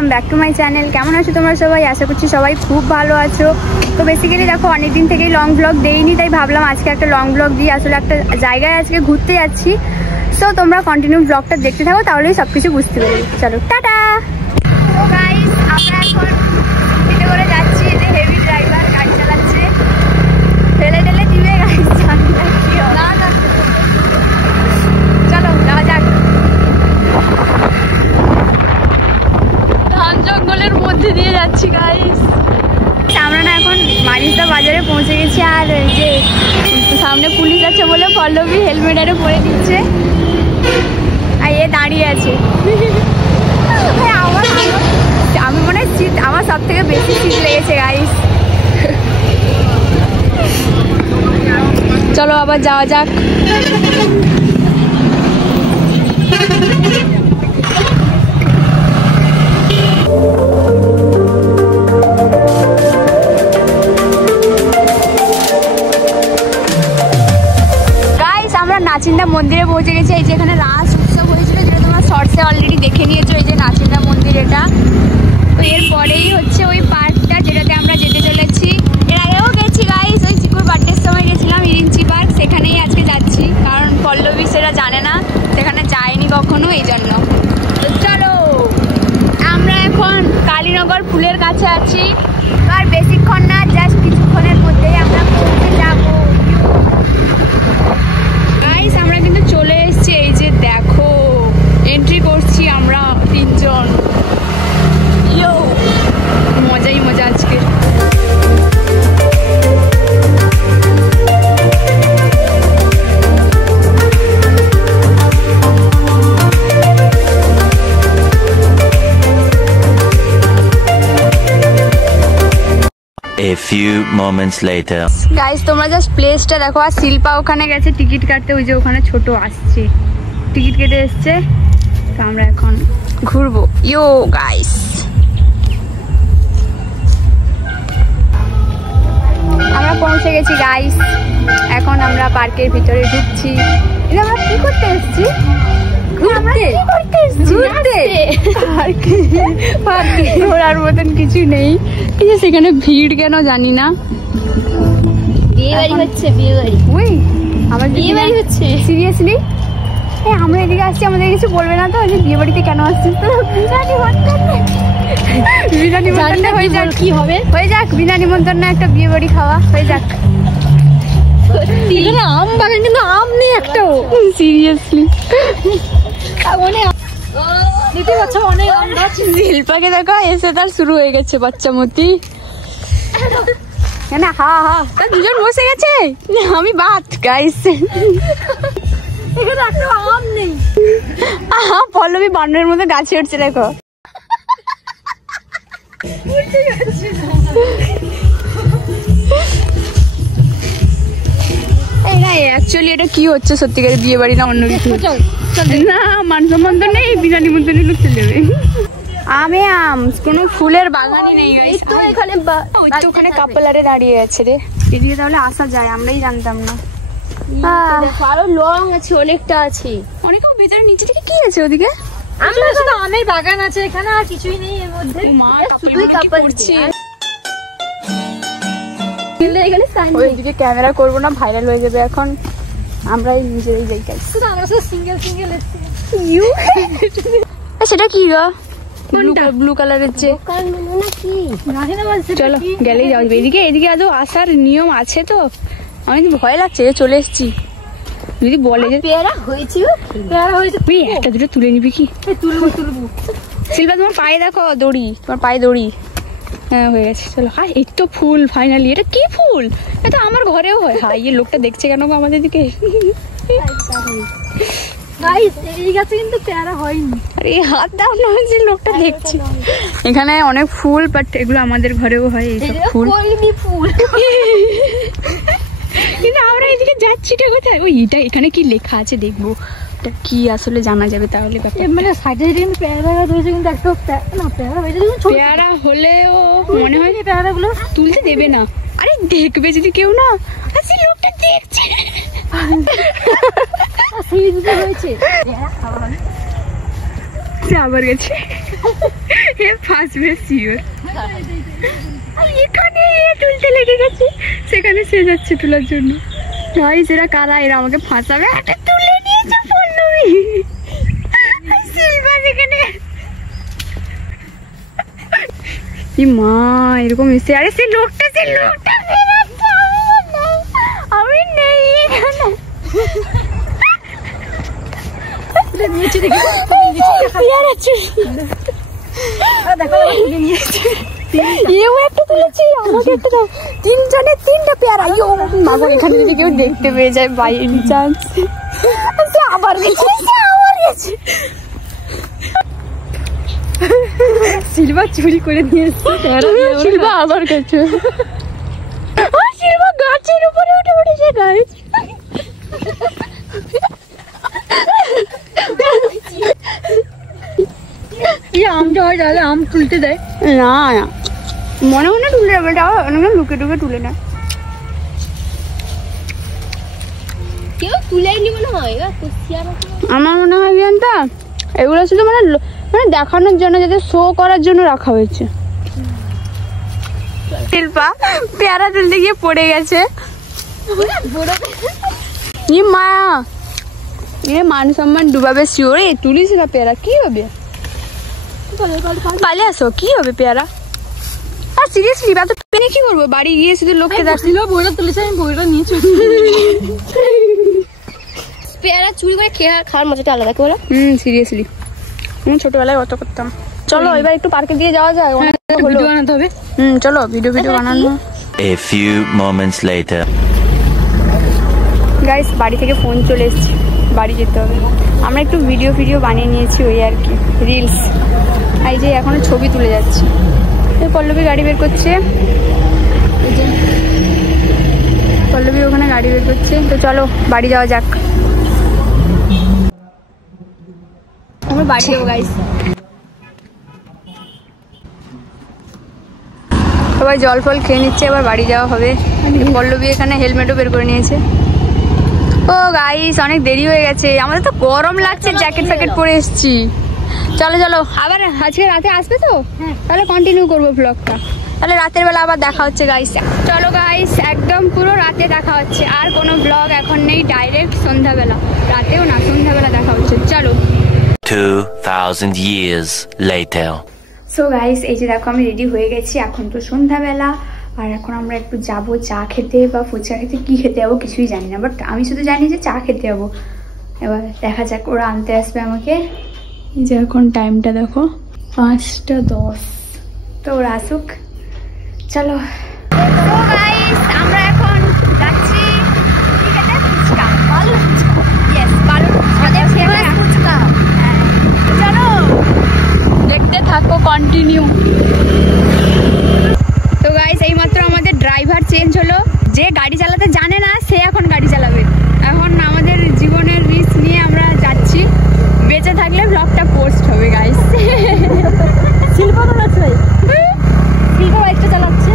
Welcome back to my channel. কেমন আছো তোমরা সবাই? আশা করছি সবাই খুব ভালো আছো। তো বেসিক্যালি দেখো অনেকদিন থেকেই লং ব্লগ দেইনি, তাই ভাবলাম আজকে একটা লং ব্লগ দিই। আসলে একটা জায়গায় আজকে ঘুরতে যাচ্ছি, সো তোমরা কন্টিনিউ ব্লগটা দেখতে থাকো, তাহলেই সব কিছু বুঝতে পারবে। চলো টাটা। গাইস আমরা এখন স্পিডে করে যাচ্ছি, যে হেভি ড্রাইভার গাড়ি চালাচ্ছে, ঠেলে ঠেলে দিবে গাড়ি চালাচ্ছে। না না চলো যাওয়া যাক। ধান জঙ্গলের মধ্যে দিয়ে যাচ্ছি গাইস। আমরা না এখন মানিসদা বাজারে পৌঁছে গেছি, আর যে সামনে পুলিশ আছে বলে পল্লবী হেলমেট আরে পরে দিচ্ছে, আর এ দাঁড়িয়ে আছে। আমি মনে হয় সিট আমার সব থেকে বেশি সিট লেগেছে গাইস। চলো আবার যাওয়া যাক। নাচিন্দা মন্দিরে পৌঁছে গেছে। এই যে এখানে রাস উৎসব হয়েছিল, যেটা তোমরা শর্টসে অলরেডি দেখে নিয়েছো। এই যে নাচিন্দা মন্দির, এটা তো এরপরেই হচ্ছে ওই পার্কটা যেটাতে আমরা যেতে চলেছি। এর আগেও গেছি গাইস, ওই চিকুর বার্থডের সময় গেছিলাম ইরিঞ্চি পার্ক, সেখানেই আজকে যাচ্ছি। কারণ পল্লবী সেটা জানে না, সেখানে যায়নি কখনো, এই জন্য। তো চলো, আমরা এখন কালীনগর পুলের কাছে আছি, আর বেশিক্ষণ না, জাস্ট কিছুক্ষণের মধ্যেই আমরা পৌঁছে যাবো। গাইস আমরা কিন্তু চলে এসেছি, এই যে দেখো এন্ট্রি করছি আমরা তিনজন। ইয়ো মজাই মজা আজকে। A few moments later. Guys তোমরা জাস্ট প্লেসটা দেখো, আর শিল্পা ওখানে গেছে টিকিট কাটতে, ওই যে ওখানে ছোট আসছে টিকিট কেটে এসছে। তো আমরা এখন ঘুরবো। ইয়ো গাইস আমরা পৌঁছে গেছি গাইস, এখন আমরা পার্কের ভিতরে ঢুকছি। এটা আমরা কি করতে এসেছি? ঘোরার মতন কিছু নেই। এই যে সেখানে ভিড় কেন জানি না। বিয়ে বাড়ি হচ্ছে, বিয়ে বাড়ি। ওই আমার বিয়ে বাড়ি হচ্ছে সিরিয়াসলি? আমরা এদিকে আসছি, আমাদের কিছু বলবে না তো যে বিয়ে বাড়িতে কেন আসছিস? তো বিনা নিমন্ত্রণ হয়ে যাক, কি হবে হয়ে যাক বিনা নিমন্ত্রণ একটা বিয়ে বাড়ি খাওয়া হয়ে যাক। আম বাগান, কিন্তু আম নেই একটাও। সিরিয়াসলি শিল্পাকে দেখো এসে তার শুরু হয়ে গেছে বাচ্চা মতি। না হা হা তার দুজন বসে গেছে, আমি বাদ গাইস। এখানে একটা আম নেই। পল্লবী বানরের মতো গাছে উঠছে দেখো। অ্যাকচুয়ালি এটা কি হচ্ছে সত্যিকার বিয়ে বাড়ি না অন্য কিছু? না মান সম্মান তো নেই, বিনা নিমন্ত্রণে লোক চলে যাবে। আমে আম, কোনো ফুলের বাগানই নেই। এই তো এখানে ওখানে কাপলারে দাঁড়িয়ে আছে রে, এদিকে তাহলে আসা যায়, আমরাই জানতাম না। আরো লং আছে, অনেকটা আছে। অনেক ভেতরে নিচে থেকে কি আছে ওদিকে? আমরা শুধু আমের বাগান আছে এখানে, আর কিছুই নেই এর মধ্যে, শুধুই কাপল করছি। ওইদিকে ক্যামেরা করবো না, ভাইরাল হয়ে যাবে এখন। আমরাই নিজেরাই যাই গাইস। আমরা শুধু সিঙ্গেল সিঙ্গেল এসেছি। সেটা কি গো? ব্লু কালারের যে, চলো গেলেই যাওয়া যাবে। এদিকে এদিকে আদৌ আসার নিয়ম আছে তো? আমি ভয় লাগছে, চলে এসছি। যদি বলে যে পেয়ারা হয়েছে, পেয়ারা হয়েছে, তুই একটা দুটো তুলে নিবি কি? তুলবো তুলবো। শিল্পা তোমার পায়ে দেখো দড়ি, তোমার পায়ে দড়ি। হ্যাঁ হয়ে গেছে, চলো। হ্যাঁ এই তো ফুল ফাইনালি। এটা কি ফুল? এটা আমার ঘরেও হয়। হ্যাঁ এই লোকটা দেখছে কেন আমাদের দিকে? কিন্তু পেয়ারা হয়নি। আরে হাত দাও না, যে লোকটা দেখছে। এখানে অনেক ফুল, বাট এগুলো আমাদের ঘরেও হয় এইসব ফুল। কিন্তু আমরা এদিকে যাচ্ছি কোথায়? ওই এটা এখানে কি লেখা আছে দেখবো, এটা কি আসলে জানা যাবে তাহলে। মানে সাইডে কিন্তু পেয়ারা হয়েছে, কিন্তু একটা না পেয়ারা হয়েছে, পেয়ারা হলেও মনে হয় পেয়ারা গুলো তুলতে দেবে না। আরে দেখবে যদি কেউ না, আরে লোকটা দেখছে। হয়েছে আবার গেছে ফাঁসবে শিওর। এখানে তুলতে লেগে গেছে, সেখানে সে যাচ্ছে তোলার জন্য। গাইস এরা কারা? এরা আমাকে ফাঁসাবে। একটা তুলে নিয়েছে পল্লবী, সিলভার এখানে। কি মা এরকম এসে, আরে সে লোকটা আমি নেই এখানে। তিনজনের তিনটা পেয়ারা। এখানে যদি কেউ দেখতে পেয়ে যায় বাই এনি চান্স, আবার গেছে। সিলভা চুরি করে নিয়ে এসছে, সিলভা আবার গেছে। সিলভা গাছের উপরে উঠে উঠেছে গাইস। আমটা হয় তাহলে আম তুলতে দেয় না, মনে মনে তুলে যাবে, লুকে টুকে তুলে নেয়। কেউ তুলেনি মনে হয়। আমার মনে হয় জানতা এগুলো শুধু মানে দেখানোর জন্য, যাতে শো করার জন্য রাখা হয়েছে। শিল্পা পেয়ারা তুলতে গিয়ে পড়ে গেছে। মা মান সম্মান ডুবাবে শিওর। তুলিস না পেয়ারা, কি হবে? পালে আসো, কি হবে পেয়ারা? আর সিরিয়াসলি বা তো পেনে কি করবো? বাড়ি গিয়ে শুধু লোককে দেখছিল বইটা তুলেছে, আমি বইটা নিয়ে চলে। পেয়ারা চুরি করে খাওয়ার মজাটা আলাদা করে। সিরিয়াসলি আমি ছোটবেলায় অত করতাম। চলো এবার একটু পার্কে দিয়ে যাওয়া যায়, অনেক ভিডিও বানাতে হবে। চলো ভিডিও বানানো। A few moments later. Guys বাড়ি থেকে ফোন চলে এসেছে, বাড়ি যেতে হবে। আমরা একটু ভিডিও বানিয়ে নিয়েছি, ওই আর কি রিলস। এই যে এখনো ছবি তুলে যাচ্ছে। পল্লবী গাড়ি বের করছে, এই যে পল্লবী ওখানে গাড়ি বের করছে। তো চলো বাড়ি যাওয়া যাক। আমরা বাড়ি যাবো গাইস। সবাই জল ফল খেয়ে নিচ্ছে, এবার বাড়ি যাওয়া হবে। পল্লবী এখানে হেলমেটও বের করে নিয়েছে। ও গাইস অনেক দেরি হয়ে গেছে, আমাদের তো গরম লাগছে, জ্যাকেট ফ্যাকেট পরে এসছি। চলো আবার আজকে রাতে আসবে তো, তাহলে কন্টিনিউ করবো ব্লগটা। তাহলে রাতের বেলা আবার দেখা হচ্ছে গাইস। চলো গাইস একদম পুরো রাতে দেখা হচ্ছে, আর কোনো ব্লগ এখন নেই, ডাইরেক্ট সন্ধ্যাবেলা। রাতেও না, সন্ধ্যাবেলা দেখা হচ্ছে। চলো। 2000 years later. সো গাইস এই যে দেখো আমি রেডি হয়ে গেছি, এখন তো সন্ধ্যাবেলা। আর এখন আমরা একটু যাবো চা খেতে বা ফুচকা খেতে, কি খেতে যাবো কিছুই জানি না, বাট আমি শুধু জানি যে চা খেতে যাবো। এবার দেখা যাক, ওরা আনতে আসবে আমাকে। যে এখন টাইমটা দেখো 5:10, তো ওরা আসুক। চলো আমরা এখন যাচ্ছি ফুচকা। চলো দেখতে থাকো, কন্টিনিউ। তো গাইস এইমাত্র আমাদের ড্রাইভার চেঞ্জ হলো। যে গাড়ি চালাতে জানে না সে এখন গাড়ি চালাবে। এখন আমাদের জীবনের রিস্ক নিয়ে আমরা যাচ্ছি, বেঁচে থাকলে ব্লগটা পোস্ট হবে গাইস। শিল্পা তো যাচ্ছে, শিল্পা বাইকটা চালাচ্ছে।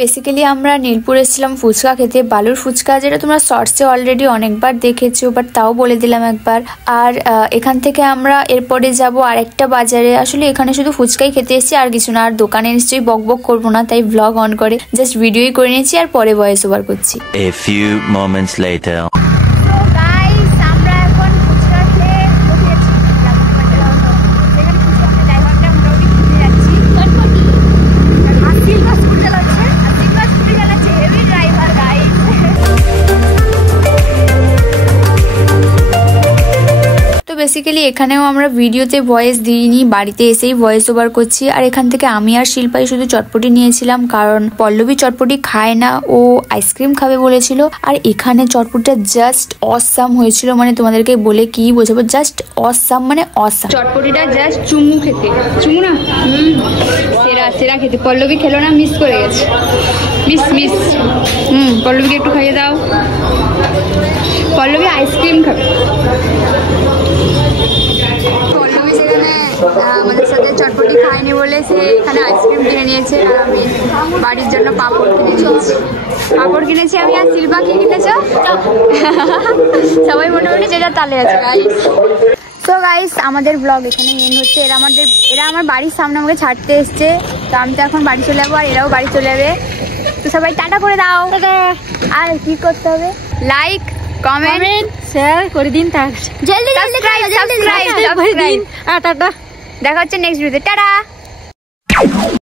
বেসিক্যালি আমরা নীলপুর এসেছিলাম ফুচকা খেতে, বালুর ফুচকা, যেটা তোমরা শর্টসে অলরেডি অনেকবার দেখেছো, বাট তাও বলে দিলাম একবার। আর এখান থেকে আমরা এরপরে যাব আরেকটা বাজারে। আসলে এখানে শুধু ফুচকাই খেতে এসেছি, আর কিছু না। আর দোকানে নিশ্চয়ই বক করবো না, তাই ব্লগ অন করে জাস্ট ভিডিওই করে নিয়েছি, আর পরে ভয়েস ওভার করছি। A few moments later. Basically এখানেও আমরা ভিডিওতে ভয়েস দিইনি, বাড়িতে এসেই ভয়েস ওভার করছি। আর এখান থেকে আমি আর শিল্পাই শুধু চটপটি নিয়েছিলাম, কারণ পল্লবী চটপটি খায় না, ও আইসক্রিম খাবে বলেছিল। আর এখানে চটপটিটা জাস্ট অসাম হয়েছিল, মানে তোমাদেরকে বলে কি বোঝাবো, জাস্ট অসাম মানে অসাম। চটপটিটা জাস্ট চুমু খেতে, চুমু না সেরা খেতে। পল্লবী খেলো না, মিস করে গেছে, মিস পল্লবীকে একটু খাইয়ে দাও। পল্লবী আইসক্রিম খাবে। পল্লবী সেখানে আমাদের সাথে চটপটি খায়নি বলে সে এখানে আইসক্রিম কিনে নিয়েছে, আর আমি বাড়ির জন্য পাঁপড় কিনে নিয়েছি। পাঁপড় কিনেছি আমি, আর শিল্পা কি কিনেছ? সবাই মোটামুটি যে যার তালে আছে গাইস। তো গাইস আমাদের ব্লগ এখানে এন্ড হচ্ছে। এরা আমার বাড়ির সামনে আমাকে ছাড়তে এসছে, তো আমি তো এখন বাড়ি চলে যাবো, আর এরাও বাড়ি চলে যাবে। তো সবাই টাটা করে দাও। আর কি করতে হবে? লাইক, কমেন্ট, শেয়ার করে দিন। তার জলদি সাবস্ক্রাইব। টাটা। দেখা হচ্ছে নেক্সট ভিডিওতে। টাটা।